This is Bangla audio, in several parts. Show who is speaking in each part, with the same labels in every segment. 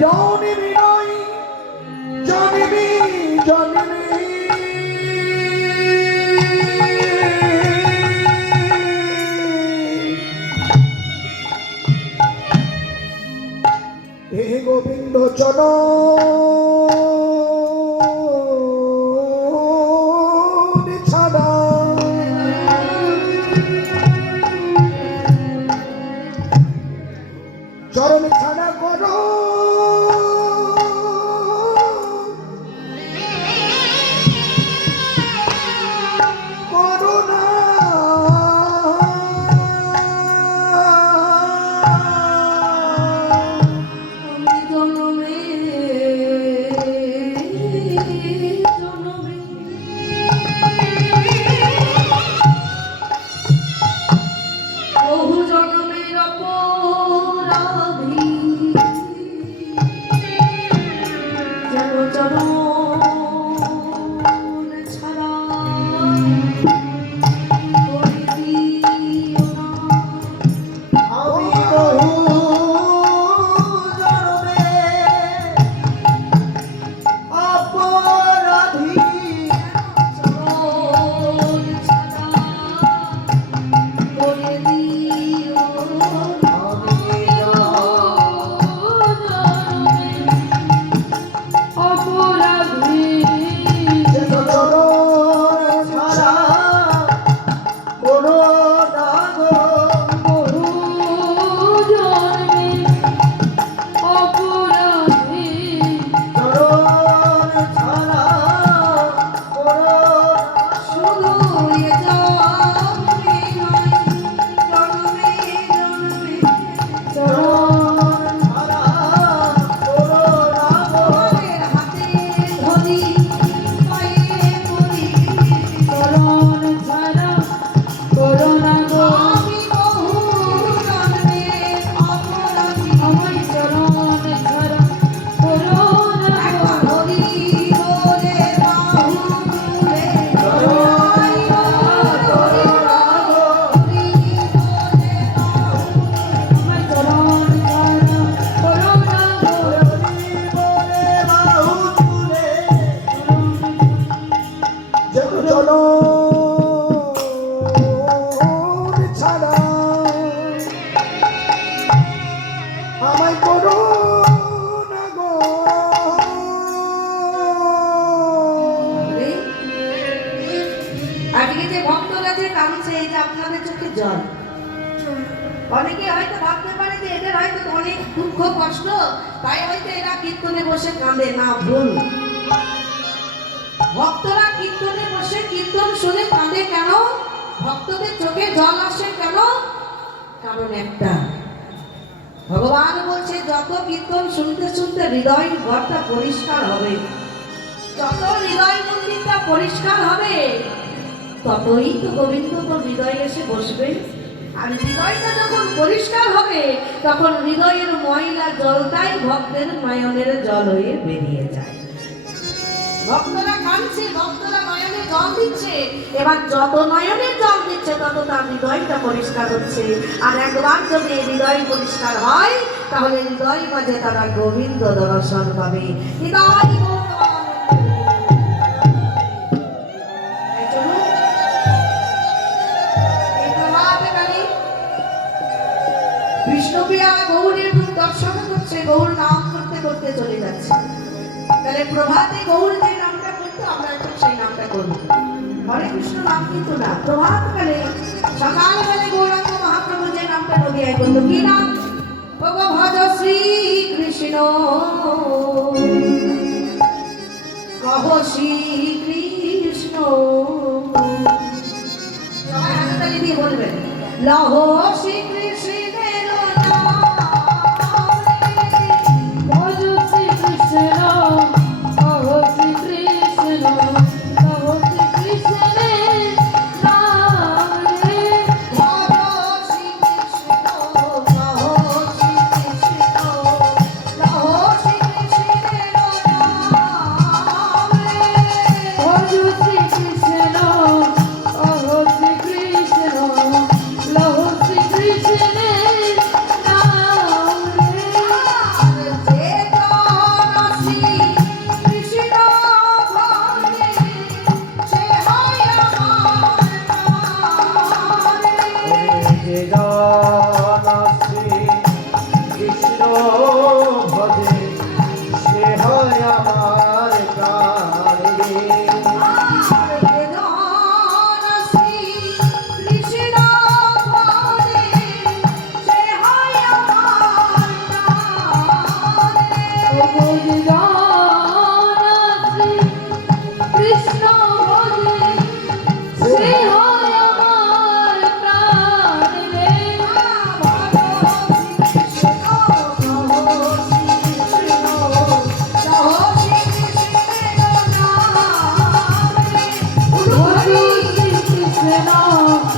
Speaker 1: জনমি নয় জনমি জনমি হে গোবিন্দ চন
Speaker 2: আজকে যে ভক্তরা যে কাঁদছে, এই আপনাদের চোখে জল। অনেকে হয়তো ভাবতে পারে যে এদের হয়তো অনেক দুঃখ, কষ্ট, তাই হয়তো এরা কীর্তনে বসে কাঁদে। না, ভুল। ভক্তরা কীর্তনে বসে কীর্তন শুনে কাঁদে কেন? ভক্তদের চোখে জল আসে কেন? কারণ একটা। ভগবান বলছে, যত কীর্তন শুনতে শুনতে হৃদয় ঘরটা পরিষ্কার হবে। যত হৃদয় মন্দিরটা পরিষ্কার হবে, ততই তো গোবিন্দ তোর হৃদয়ে এসে বসবে আর হৃদয়টা যখন পরিষ্কার হবে, তখন হৃদয়ের ময়লা জলটাই ভক্তের মায়নের জল হয়ে বেরিয়ে যায়। ভক্তরা কাঁদছে, ভক্তরা নয়নে জল দিচ্ছে। এবার যত নয়নের জল দিচ্ছে, তত তার হৃদয়টা পরিষ্কার হচ্ছে। আর একবার যদি হৃদয় পরিষ্কার হয়, তাহলে হৃদয় মাঝে তারা গোবিন্দ দর্শন পাবে। গৌরীর দর্শন করছে, গৌর নাম করতে করতে চলে যাচ্ছে। তাহলে প্রভাতে গৌর করব। হরে কৃষ্ণ নাম কিন্তু না গৌরাঙ্গ মহাপ্রভু যে নামটা নদিয়ায় করতো কি নাম? ভজ শ্রী কৃষ্ণ। কহ শ্রী কৃষ্ণ। সবাই দিয়ে বলবেন লহ শ্রী কৃষ্ণের না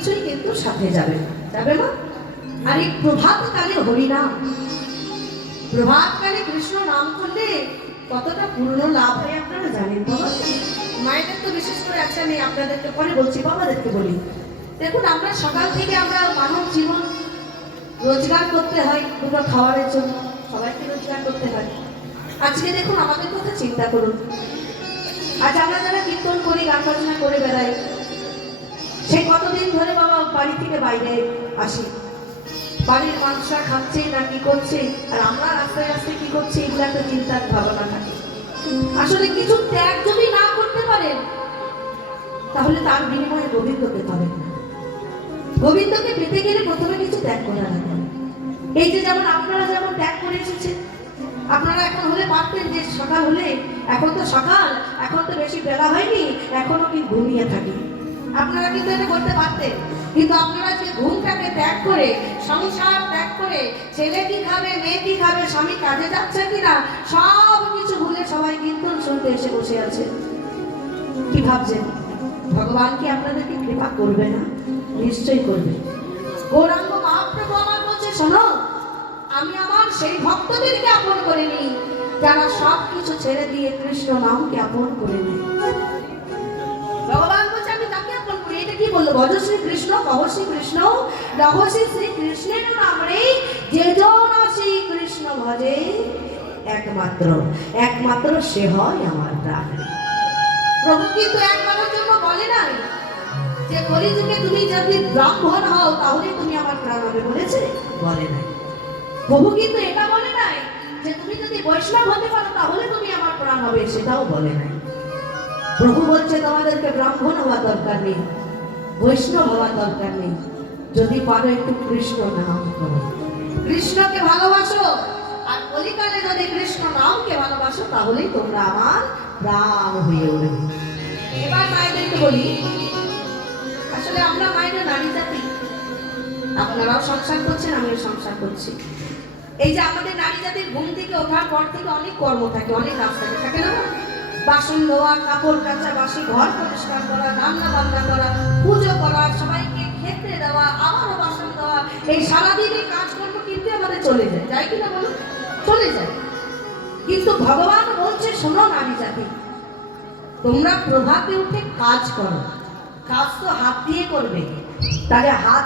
Speaker 2: কিছুই কিন্তু সাথে যাবে। যাবে না আর এই প্রভাতকালে হরিনাম। প্রভাতকালে কৃষ্ণ নাম করলে কতটা পূর্ণ লাভ হয় আপনারা জানেন বাবা? মায়েদের তো বিশেষ করে আছে, আমি আপনাদেরকে পরে বলছি, বাবাদেরকে বলি। দেখুন, আমরা সকাল থেকে আমরা মানব জীবন রোজগার করতে হয়, দুটো খাবারের জন্য। সবাইকে রোজগার করতে হয়। আজকে দেখুন, আমাদের কথা চিন্তা করুন। আজ আমরা যারা কীর্তন করি, গান বাজনা করে বেড়াই সে কতদিন ধরে বাবা বাড়ি থেকে বাইরে আসি? বাড়ির মানুষরা খাচ্ছে না কি করছে? আর আমরা রাস্তায় রাস্তায় কি করছি? এগুলো একটা চিন্তার ভাবনা থাকে। আসলে কিছু ত্যাগ যদি না করতে পারেন তাহলে তার বিনিময়ে গোবিন্দকে পাবেন না। গোবিন্দকে পেতে গেলে প্রথমে কিছু ত্যাগ করা লাগবে এই যে যেমন আপনারা যেমন ত্যাগ করে এসেছেন, আপনারা এখন হলে পারতেন যে সকাল হলে, এখন তো সকাল, এখন তো বেশি বেলা হয়নি, এখনও কি ঘুমিয়ে থাকি। আপনারা কিন্তু এটা করতে পারতেন। কিন্তু আপনারা যে ঘুমটাকে ত্যাগ করে, সংসার ত্যাগ করে, ছেলে কি খাবে, মেয়ে কি খাবে, স্বামী কাজে যাচ্ছে কিনা, সব কিছু ভুলে সবাই কীর্তন শুনতে এসে বসে আছে। কি ভাবছেন? ভগবান কি আপনাদেরকে কৃপা করবে না? নিশ্চয়ই করবে। গৌরাঙ্গ মহাপ্রভু আমার বলছে, শোনো, আমি আমার সেই ভক্তদেরকে আপন করে নিই, যারা সব কিছু ছেড়ে দিয়ে কৃষ্ণ নামকে আপন করে নেয়। ভগবান বলছে আমি তাকে আপন করি এটা কি বলল ভজ শ্রী কহ শ্রী কৃষ্ণ, রহস্য শ্রী কৃষ্ণের নামে যে জন শ্রী কৃষ্ণ ভজে একমাত্র একমাত্র সে হয় আমার প্রাণ। প্রভু কিন্তু একবারের জন্য বলে নাই যে, কলিযুগে তুমি যদি ব্রাহ্মণ হও, তাহলে তুমি আমার প্রাণ হবে বলেছে? বলে নাই। প্রভু কিন্তু এটা বলে নাই যে, তুমি যদি বৈষ্ণব হতে পারো, তাহলে তুমি আমার প্রাণ হবে, সেটাও বলে নাই। প্রভু বলছে, তোমাদেরকে ব্রাহ্মণ হওয়া দরকার নেই। বৈষ্ণব হওয়া দরকার নেই। যদি পারো একটু কৃষ্ণ নাম করো। কৃষ্ণকে ভালোবাসো। আর কলিকালে যদি কৃষ্ণ নামকে ভালোবাসো, তাহলেই তোমরা আমার প্রাণ হয়ে উঠবে। এবার মায়েদেরকে বলি, আসলে আমরা মায়েরা নারী জাতি। আপনারাও সংসার করছেন, আমিও সংসার করছি। এই যে আমাদের নারী জাতির ঘুম থেকে ওঠার পর থেকে অনেক কর্ম থাকে, অনেক কাজ থাকে থাকে না? বাসন ধোয়া, কাপড় কাচা, বাসি ঘর পরিষ্কার করা, রান্না বান্না করা, পুজো করা, সবাইকে খেতে দেওয়া, আবারও বাসন দেওয়া এই সারাদিন এই কাজকর্ম কিন্তু আমাদের চলে যায়। যায় কিনা বলুন? চলে যায়। কিন্তু ভগবান বলছে, শোনো নারী জাতি, তোমরা প্রভাতে উঠে কাজ করো। কাজ তো হাত দিয়ে করবে। তাহলে হাত